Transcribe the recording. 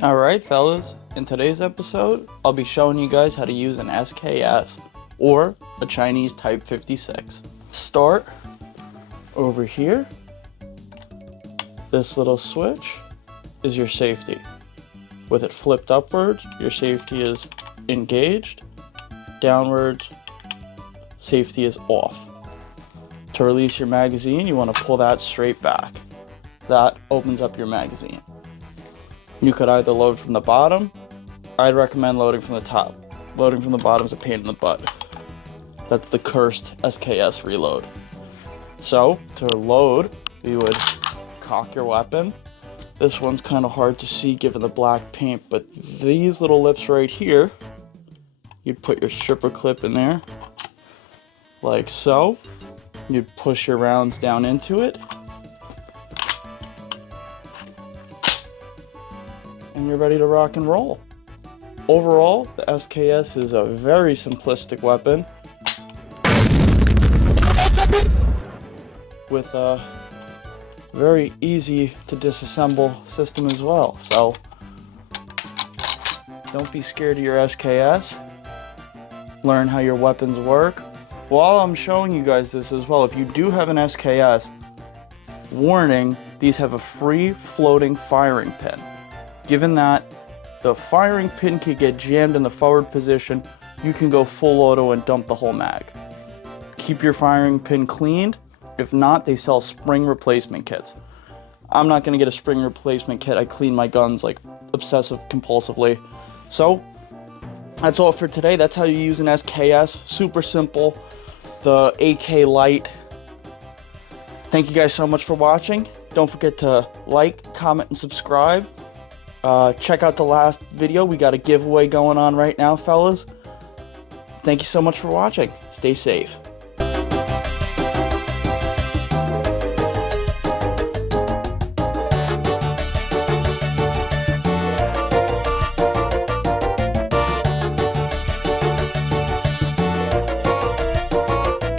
Alright fellas, in today's episode, I'll be showing you guys how to use an SKS, or a Chinese Type-56. Start over here. This little switch is your safety. With it flipped upwards, your safety is engaged. Downwards, safety is off. To release your magazine, you want to pull that straight back. That opens up your magazine. You could either load from the bottom, or I'd recommend loading from the top. Loading from the bottom is a pain in the butt. That's the cursed SKS reload. So, to load, you would cock your weapon. This one's kind of hard to see given the black paint, but these little lips right here, you'd put your stripper clip in there, like so. You'd push your rounds down into it, and you're ready to rock and roll. Overall, the SKS is a very simplistic weapon with a very easy to disassemble system as well. So don't be scared of your SKS. Learn how your weapons work. While I'm showing you guys this as well, if you do have an SKS, warning, these have a free floating firing pin. Given that the firing pin can get jammed in the forward position, you can go full auto and dump the whole mag. Keep your firing pin cleaned. If not, they sell spring replacement kits. I'm not gonna get a spring replacement kit. I clean my guns like obsessive compulsively. So that's all for today. That's how you use an SKS. Super simple. The AK Light. Thank you guys so much for watching. Don't forget to like, comment, and subscribe. Check out the last video. We got a giveaway going on right now, fellas. Thank you so much for watching. Stay safe.